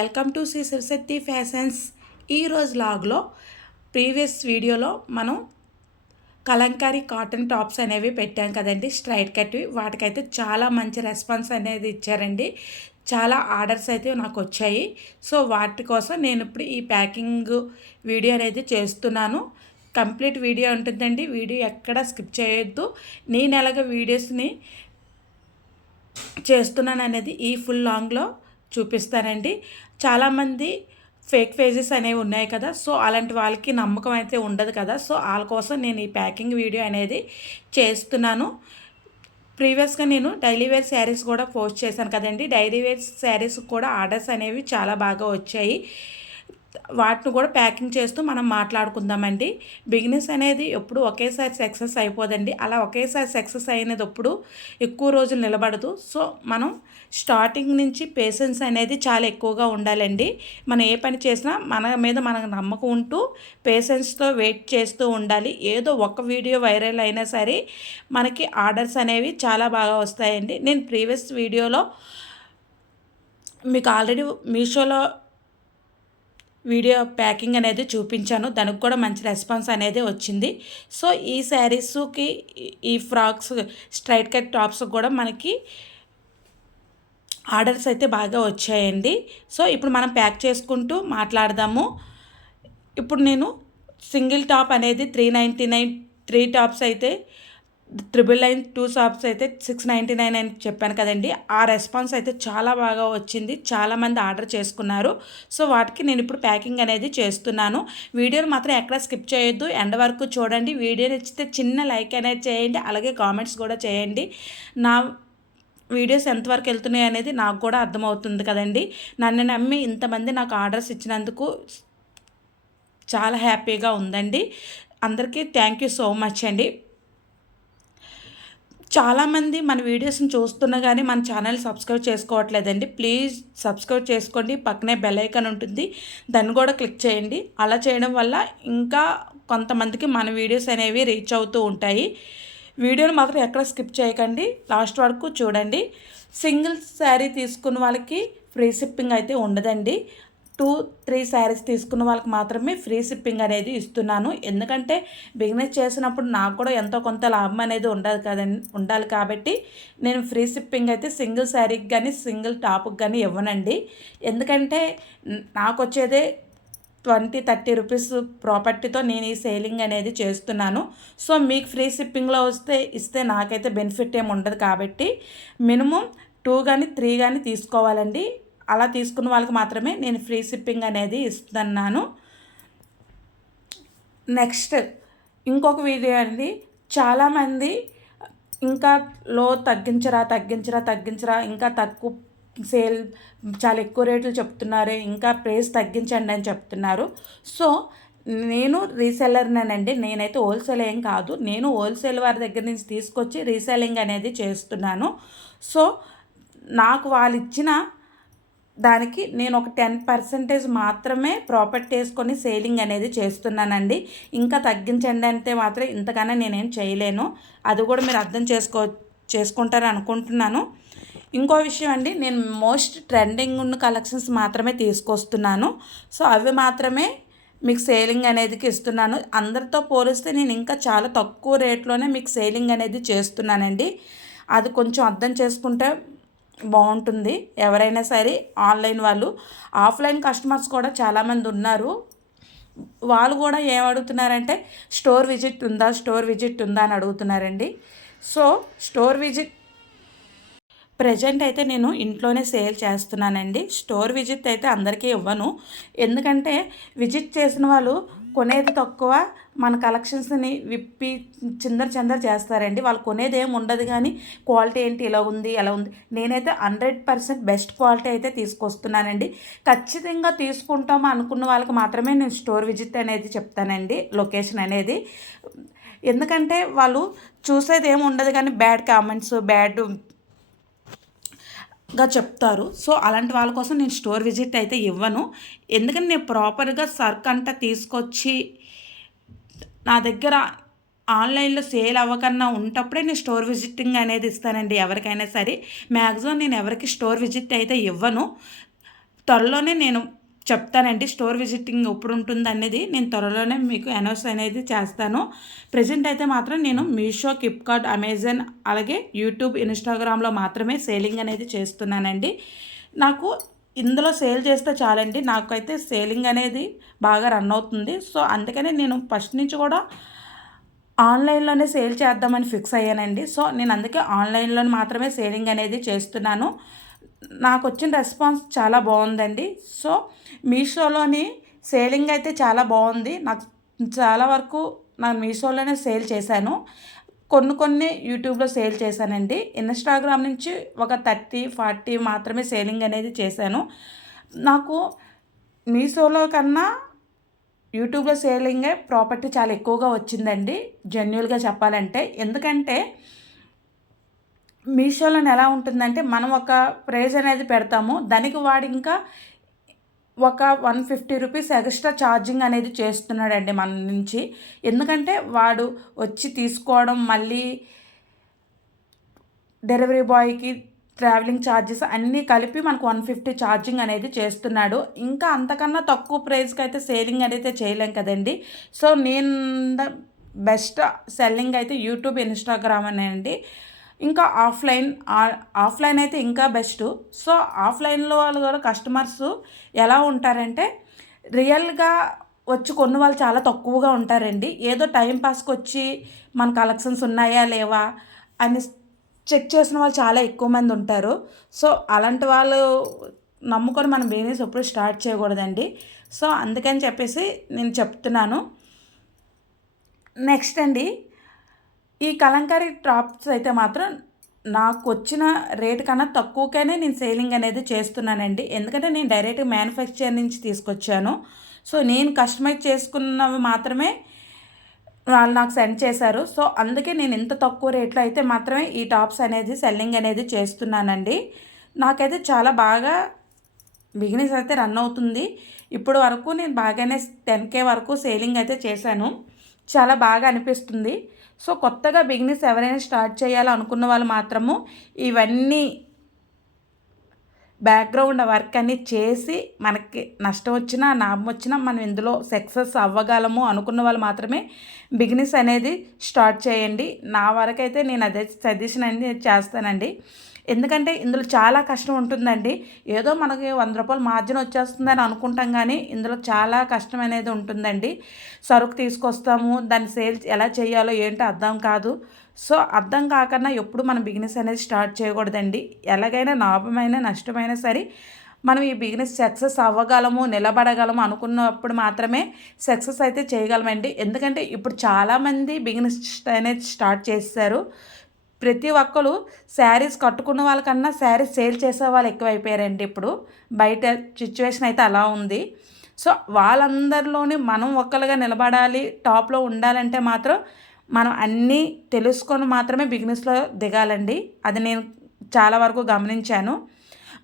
Welcome to Shri Shivashakti fashions. ఈరోజు లాగ్లో previous వీడియోలో మనం కలంకారీ కాటన్ టాప్స్ అనేవి పెట్టాం కదండి, స్ట్రైట్ కట్వి. వాటికైతే చాలా మంచి రెస్పాన్స్ అనేది ఇచ్చారండి. చాలా ఆర్డర్స్ అయితే నాకు వచ్చాయి. సో వాటి కోసం నేను ఇప్పుడు ఈ ప్యాకింగ్ వీడియో అనేది చేస్తున్నాను. కంప్లీట్ వీడియో ఉంటుందండి. వీడియో ఎక్కడ స్కిప్ చేయొద్దు. నేను ఎలాగ వీడియోస్ని చేస్తున్నాను అనేది ఈ ఫుల్ లాంగ్లో చూపిస్తానండి. చాలామంది ఫేక్ పేజెస్ అనేవి ఉన్నాయి కదా, సో అలాంటి వాళ్ళకి నమ్మకం అయితే ఉండదు కదా. సో వాళ్ళ కోసం నేను ఈ ప్యాకింగ్ వీడియో అనేది చేస్తున్నాను. ప్రీవియస్గా నేను డైలీ వేర్ శారీస్ కూడా పోస్ట్ చేశాను కదండి. డైలీ వేర్ శారీస్ కూడా ఆర్డర్స్ అనేవి చాలా బాగా వచ్చాయి. వాటిని కూడా ప్యాకింగ్ చేస్తూ మనం మాట్లాడుకుందామండి. బిజినెస్ అనేది ఎప్పుడు ఒకేసారి సక్సెస్ అయిపోదండి. అలా ఒకేసారి సక్సెస్ అయినప్పుడు ఎక్కువ రోజులు నిలబడదు. సో మనం స్టార్టింగ్ నుంచి పేషెన్స్ అనేది చాలా ఎక్కువగా ఉండాలండి. మనం ఏ పని చేసినా మన మీద మనకు నమ్మకం ఉంటూ పేషెన్స్తో వెయిట్ చేస్తూ ఉండాలి. ఏదో ఒక వీడియో వైరల్ అయినా సరే మనకి ఆర్డర్స్ అనేవి చాలా బాగా వస్తాయండి. నేను ప్రీవియస్ వీడియోలో మీకు ఆల్రెడీ మీషోలో వీడియో ప్యాకింగ్ అనేది చూపించాను. దానికి కూడా మంచి రెస్పాన్స్ అనేది వచ్చింది. సో ఈ శారీస్కి ఈ ఫ్రాక్స్ స్ట్రైట్ కట్ టాప్స్ కూడా మనకి ఆర్డర్స్ అయితే బాగా వచ్చాయండి. సో ఇప్పుడు మనం ప్యాక్ చేసుకుంటూ మాట్లాడదాము. ఇప్పుడు నేను సింగిల్ టాప్ అనేది 399, 3 టాప్స్ అయితే 999, 2 టాప్స్ అయితే 699 అని చెప్పాను కదండి. ఆ రెస్పాన్స్ అయితే చాలా బాగా వచ్చింది. చాలామంది ఆర్డర్ చేసుకున్నారు. సో వాటికి నేను ఇప్పుడు ప్యాకింగ్ అనేది చేస్తున్నాను. వీడియోని మాత్రం ఎక్కడ స్కిప్ చేయొద్దు, ఎండ్ వరకు చూడండి. వీడియో నచ్చితే చిన్న లైక్ అనేది చేయండి, అలాగే కామెంట్స్ కూడా చేయండి. నా వీడియోస్ ఎంతవరకు వెళ్తున్నాయి అనేది నాకు కూడా అర్థమవుతుంది కదండి. నన్ను నమ్మి ఇంతమంది నాకు ఆర్డర్స్ ఇచ్చినందుకు చాలా హ్యాపీగా ఉందండి. అందరికీ థ్యాంక్ యూ సో మచ్ అండి. చాలామంది మన వీడియోస్ని చూస్తున్నా కానీ మన ఛానల్ సబ్స్క్రైబ్ చేసుకోవట్లేదండి. ప్లీజ్ సబ్స్క్రైబ్ చేసుకోండి. పక్కనే బెల్ ఐకాన్ ఉంటుంది, దాన్ని కూడా క్లిక్ చేయండి. అలా చేయడం వల్ల ఇంకా కొంతమందికి మన వీడియోస్ అనేవి రీచ్ అవుతూ ఉంటాయి. వీడియోని మాత్రం ఎక్కడ స్కిప్ చేయకండి, లాస్ట్ వరకు చూడండి. సింగిల్ శారీ తీసుకున్న వాళ్ళకి ఫ్రీ షిప్పింగ్ అయితే ఉండదండి. 2-3 శారీస్ తీసుకున్న వాళ్ళకి మాత్రమే ఫ్రీ షిప్పింగ్ అనేది ఇస్తున్నాను. ఎందుకంటే బిజినెస్ చేసినప్పుడు నాకు కూడా ఎంతో కొంత లాభం అనేది ఉండాలి కాబట్టి నేను ఫ్రీ షిప్పింగ్ అయితే సింగిల్ శారీకి కానీ సింగిల్ టాప్కి కానీ ఇవ్వనండి. ఎందుకంటే నాకు వచ్చేదే 20-30 రూపీస్ ప్రాపర్టీతో నేను ఈ సేలింగ్ అనేది చేస్తున్నాను. సో మీకు ఫ్రీ షిప్పింగ్లో ఇస్తే నాకైతే బెనిఫిట్ ఏమి ఉండదు కాబట్టి మినిమం 2 కానీ 3 కానీ తీసుకోవాలండి. అలా తీసుకున్న వాళ్ళకి మాత్రమే నేను ఫ్రీ షిప్పింగ్ అనేది ఇస్తున్నాను. నెక్స్ట్ ఇంకొక వీడియో అండి. చాలామంది ఇంకా తగ్గించరా ఇంకా తక్కువ సేల్, చాలా ఎక్కువ రేట్లు చెప్తున్నారు, ఇంకా ప్రైస్ తగ్గించండి అని చెప్తున్నారు. సో నేను రీసెల్లర్నేనండి. నేనైతే హోల్సేల్ ఏం కాదు. నేను హోల్సేల్ వారి దగ్గర నుంచి తీసుకొచ్చి రీసెల్లింగ్ అనేది చేస్తున్నాను. సో నాకు వాళ్ళు ఇచ్చిన దానికి నేను ఒక 10% మాత్రమే ప్రాఫిట్ వేసుకొని సేలింగ్ అనేది చేస్తున్నానండి. ఇంకా తగ్గించండి అంటే మాత్రం ఇంతకన్నా నేనేం చేయలేను. అది కూడా మీరు అర్థం చేసుకుంటారని అనుకుంటున్నాను. ఇంకో విషయం అండి, నేను మోస్ట్ ట్రెండింగ్ ఉన్న కలెక్షన్స్ మాత్రమే తీసుకొస్తున్నాను. సో అవి మాత్రమే మీకు సేలింగ్ అనేది ఇస్తున్నాను. అందరితో పోలిస్తే నేను ఇంకా చాలా తక్కువ రేట్లోనే మీకు సేలింగ్ అనేది చేస్తున్నానండి. అది కొంచెం అర్థం చేసుకుంటే బాగుంటుంది. ఎవరైనా సరే ఆన్లైన్ వాళ్ళు, ఆఫ్లైన్ కస్టమర్స్ కూడా చాలామంది ఉన్నారు. వాళ్ళు కూడా ఏం అడుగుతున్నారంటే స్టోర్ విజిట్ ఉందా అని అడుగుతున్నారండి. సో స్టోర్ విజిట్ ప్రజెంట్ అయితే నేను ఇంట్లోనే సేల్ చేస్తున్నానండి. స్టోర్ విజిట్ అయితే అందరికీ ఇవ్వను. ఎందుకంటే విజిట్ చేసిన వాళ్ళు కొనేది తక్కువ, మన కలెక్షన్స్ని విప్పి చిందర చేస్తారండి. వాళ్ళు కొనేది ఏమి ఉండదు, కానీ క్వాలిటీ ఏంటి ఎలా ఉంది. నేనైతే 100% బెస్ట్ క్వాలిటీ అయితే తీసుకొస్తున్నానండి. ఖచ్చితంగా తీసుకుంటాము అనుకున్న వాళ్ళకి మాత్రమే నేను స్టోర్ విజిట్ అనేది చెప్తానండి, లొకేషన్ అనేది. ఎందుకంటే వాళ్ళు చూసేది ఏమి ఉండదు, కానీ బ్యాడ్ కామెంట్స్ చెప్తారు. సో అలాంటి వాళ్ళ కోసం నేను స్టోర్ విజిట్ అయితే ఇవ్వను. ఎందుకంటే నేను ప్రాపర్గా సర్క్ అంతా తీసుకొచ్చి నా దగ్గర ఆన్లైన్లో సేల్ అవ్వకన్నా ఉంటప్పుడే నేను స్టోర్ విజిటింగ్ అనేది ఇస్తానండి ఎవరికైనా సరే. మ్యాక్సిమం నేను ఎవరికి స్టోర్ విజిట్ అయితే ఇవ్వను. త్వరలోనే నేను చెప్తానండి. స్టోర్ విజిటింగ్ ఎప్పుడు ఉంటుంది అనేది నేను త్వరలోనే మీకు అనౌన్స్ అనేది చేస్తాను. ప్రెజెంట్ అయితే మాత్రం నేను మీషో, ఫ్లిప్కార్ట్, అమెజాన్ అలాగే యూట్యూబ్, ఇన్స్టాగ్రామ్లో మాత్రమే సేలింగ్ అనేది చేస్తున్నానండి. నాకు ఇందులో సేల్ చేస్తే చాలండి, నాకైతే సేలింగ్ అనేది బాగా రన్ అవుతుంది. సో అందుకనే నేను ఫస్ట్ నుంచి కూడా ఆన్లైన్లోనే సేల్ చేద్దామని ఫిక్స్ అయ్యానండి. సో నేను అందుకే ఆన్లైన్లో మాత్రమే సేలింగ్ అనేది చేస్తున్నాను. నాకు వచ్చిన రెస్పాన్స్ చాలా బాగుందండి. సో మీషోలోని సేలింగ్ అయితే చాలా బాగుంది. నాకు చాలా వరకు నేను మీషోలోనే సేల్ చేశాను. కొన్ని యూట్యూబ్లో సేల్ చేశానండి. ఇన్స్టాగ్రామ్ నుంచి ఒక 30, 40 మాత్రమే సేలింగ్ అనేది చేశాను. నాకు మీషోలో కన్నా యూట్యూబ్లో సేలింగే ప్రాపర్టీ చాలా ఎక్కువగా వచ్చిందండి, జెన్యూన్గా చెప్పాలంటే. ఎందుకంటే మీషోలోని ఎలా ఉంటుందంటే మనం ఒక ప్రైజ్ అనేది పెడతాము, దానికి వాడు ఇంకా ఒక 150 రూపీస్ ఎక్స్ట్రా ఛార్జింగ్ అనేది చేస్తున్నాడండి మన నుంచి. ఎందుకంటే వాడు వచ్చి తీసుకోవడం, మళ్ళీ డెలివరీ బాయ్కి ట్రావెలింగ్ ఛార్జెస్ అన్నీ కలిపి మనకు 150 ఛార్జింగ్ అనేది చేస్తున్నాడు. ఇంకా అంతకన్నా తక్కువ ప్రైస్కి అయితే సేలింగ్ అయితే చేయలేం కదండి. సో నేను బెస్ట్ సెల్లింగ్ అయితే యూట్యూబ్, ఇన్స్టాగ్రామ్ అండి. ఇంకా ఆఫ్లైన్ అయితే ఇంకా బెస్ట్. సో ఆఫ్లైన్లో వాళ్ళు కూడా కస్టమర్స్ ఎలా ఉంటారంటే రియల్గా వచ్చి కొన్న వాళ్ళు చాలా తక్కువగా ఉంటారండి. ఏదో టైంపాస్కి వచ్చి మన కలెక్షన్స్ ఉన్నాయా లేవా అని చెక్ చేసిన వాళ్ళు చాలా ఎక్కువ మంది ఉంటారు. సో అలాంటి వాళ్ళు నమ్ముకొని మనం బిజినెస్ ఎప్పుడు స్టార్ట్ చేయకూడదండి. సో అందుకని చెప్పేసి నేను చెప్తున్నాను. నెక్స్ట్ అండి, ఈ కలంకారీ టాప్స్ అయితే మాత్రం నాకు వచ్చిన రేటు కన్నా తక్కువగానే నేను సేలింగ్ అనేది చేస్తున్నానండి. ఎందుకంటే నేను డైరెక్ట్గా మ్యానుఫ్యాక్చర్ నుంచి తీసుకొచ్చాను. సో నేను కస్టమైజ్ చేసుకున్నవి మాత్రమే వాళ్ళు నాకు సెండ్ చేశారు. సో అందుకే నేను ఇంత తక్కువ రేట్లో అయితే మాత్రమే ఈ టాప్స్ అనేది సెల్లింగ్ అనేది చేస్తున్నానండి. నాకైతే చాలా బాగా బిజినెస్ అయితే రన్ అవుతుంది. ఇప్పుడు వరకు నేను బాగానే 10K వరకు సేలింగ్ అయితే చేశాను. చాలా బాగా అనిపిస్తుంది. సో కొత్తగా బిజినెస్ ఎవరైనా స్టార్ట్ చేయాలనుకున్న వాళ్ళు మాత్రము ఇవన్నీ బ్యాక్గ్రౌండ్ వర్క్ అన్నీ చేసి మనకి నష్టం వచ్చినా లాభం వచ్చినా మనం ఇందులో సక్సెస్ అవ్వగలము అనుకున్న వాళ్ళు మాత్రమే బిజినెస్ అనేది స్టార్ట్ చేయండి. నా వరకైతే నేను అదే సజెషన్ అనేది చేస్తానండి. ఎందుకంటే ఇందులో చాలా కష్టం ఉంటుందండి. ఏదో మనకి 100 రూపాయలు మార్జిన్ వచ్చేస్తుందని అనుకుంటాం, కానీ ఇందులో చాలా కష్టం అనేది ఉంటుందండి. సరుకు తీసుకొస్తాము, దాన్ని సేల్ ఎలా చేయాలో ఏంటో అర్థం కాదు. సో అర్థం కాకుండా ఎప్పుడు మనం బిజినెస్ అనేది స్టార్ట్ చేయకూడదండి. ఎలాగైనా లాభమైనా నష్టమైనా సరే మనం ఈ బిజినెస్ సక్సెస్ అవ్వగలము, నిలబడగలము అనుకున్నప్పుడు మాత్రమే సక్సెస్ అయితే చేయగలమండి. ఎందుకంటే ఇప్పుడు చాలామంది బిజినెస్ అనేది స్టార్ట్ చేశారు. ప్రతి ఒక్కరు శారీస్ కట్టుకున్న వాళ్ళకన్నా శారీస్ సేల్ చేసే వాళ్ళు ఎక్కువైపోయారండి. ఇప్పుడు బయట సిచ్యువేషన్ అయితే అలా ఉంది. సో వాళ్ళందరిలోని మనం ఒక్కరుగా నిలబడాలి, టాప్లో ఉండాలంటే మాత్రం మనం అన్నీ తెలుసుకొని మాత్రమే బిజినెస్లో దిగాలండి. అది నేను చాలా వరకు గమనించాను.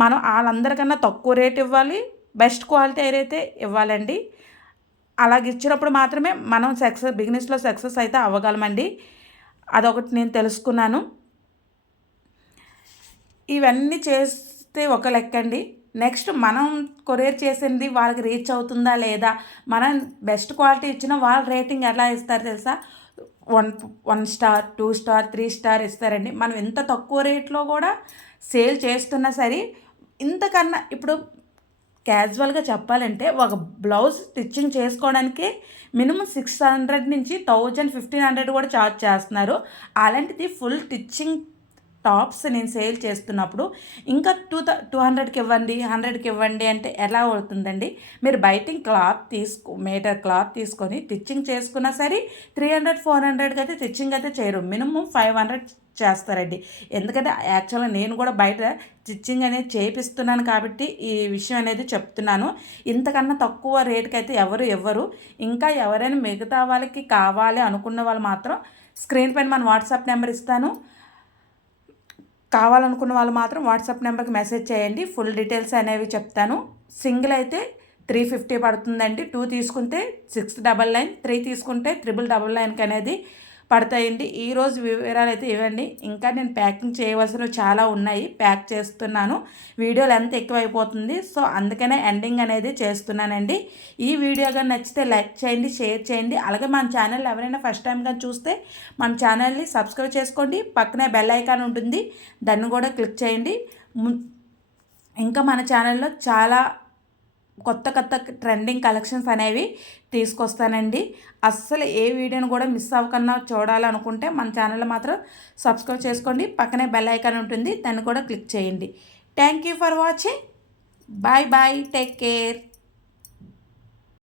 మనం వాళ్ళందరికన్నా తక్కువ రేట్ ఇవ్వాలి, బెస్ట్ క్వాలిటీ అయితే ఇవ్వాలండి. అలాగ ఇచ్చినప్పుడు మాత్రమే మనం బిజినెస్లో సక్సెస్ అయితే అవ్వగలమండి. అదొకటి నేను తెలుసుకున్నాను. ఇవన్నీ చేస్తే ఒక లెక్కండి. నెక్స్ట్ మనం కొరియర్ చేసింది వాళ్ళకి రీచ్ అవుతుందా లేదా, మనం బెస్ట్ క్వాలిటీ ఇచ్చిన వాళ్ళు రేటింగ్ ఎలా ఇస్తారు తెలుసా? 1 స్టార్, 2 స్టార్, 3 స్టార్ ఇస్తారండి. మనం ఎంత తక్కువ రేట్లో కూడా సేల్ చేస్తున్నా సరే, ఇంతకన్నా ఇప్పుడు క్యాజువల్గా చెప్పాలంటే ఒక బ్లౌజ్ స్టిచ్చింగ్ చేసుకోవడానికి మినిమం 600 నుంచి 1000, 1500 కూడా ఛార్జ్ చేస్తున్నారు. అలాంటిది ఫుల్ స్టిచ్చింగ్ టాప్స్ నేను సేల్ చేస్తున్నప్పుడు ఇంకా 200కి ఇవ్వండి, 100కి ఇవ్వండి అంటే ఎలా అవుతుందండి? మీరు బయట మీటర్ క్లాత్ తీసుకొని స్టిచ్చింగ్ చేసుకున్నా సరే 300, 400కి అయితే స్టిచ్చింగ్ అయితే చేయరు. మినిమం 500 చేస్తారండి. ఎందుకంటే యాక్చువల్గా నేను కూడా బయట స్టిచ్చింగ్ అనేది చేపిస్తున్నాను కాబట్టి ఈ విషయం అనేది చెప్తున్నాను. ఇంతకన్నా తక్కువ రేటుకి అయితే ఎవరు ఇవ్వరు. ఇంకా ఎవరైనా మిగతా వాళ్ళకి కావాలి అనుకున్న వాళ్ళు మాత్రం స్క్రీన్ పైన మన వాట్సాప్ నెంబర్ ఇస్తాను. కావాలనుకున్న వాళ్ళు మాత్రం వాట్సాప్ నెంబర్కి మెసేజ్ చేయండి. ఫుల్ డీటెయిల్స్ అనేవి చెప్తాను. సింగిల్ అయితే 350 పడుతుందండి. 2 తీసుకుంటే 699, 3 తీసుకుంటే 999 అనేది పడతాయండి. ఈరోజు వివరాలు అయితే ఇవ్వండి. ఇంకా నేను ప్యాకింగ్ చేయవలసినవి చాలా ఉన్నాయి, ప్యాక్ చేస్తున్నాను. వీడియో లెంత్ ఎక్కువైపోతుంది, సో అందుకనే ఎండింగ్ అనేది చేస్తున్నానండి. ఈ వీడియో కానీ నచ్చితే లైక్ చేయండి, షేర్ చేయండి. అలాగే మన ఛానల్ ఎవరైనా ఫస్ట్ టైం కానీ చూస్తే మన ఛానల్ని సబ్స్క్రైబ్ చేసుకోండి. పక్కనే బెల్ ఐకాన్ ఉంటుంది, దాన్ని కూడా క్లిక్ చేయండి. ఇంకా మన ఛానల్లో చాలా కొత్త కొత్త ట్రెండింగ్ కలెక్షన్స్ అనేవి తీసుకొస్తానండి. అస్సలు ఏ వీడియోని కూడా మిస్ అవ్వకుండా చూడాలనుకుంటే మన ఛానల్ మాత్రం సబ్స్క్రైబ్ చేసుకోండి. పక్కనే బెల్ ఐకాన్ ఉంటుంది, దాన్ని కూడా క్లిక్ చేయండి. Thank you for watching. Bye bye, take care.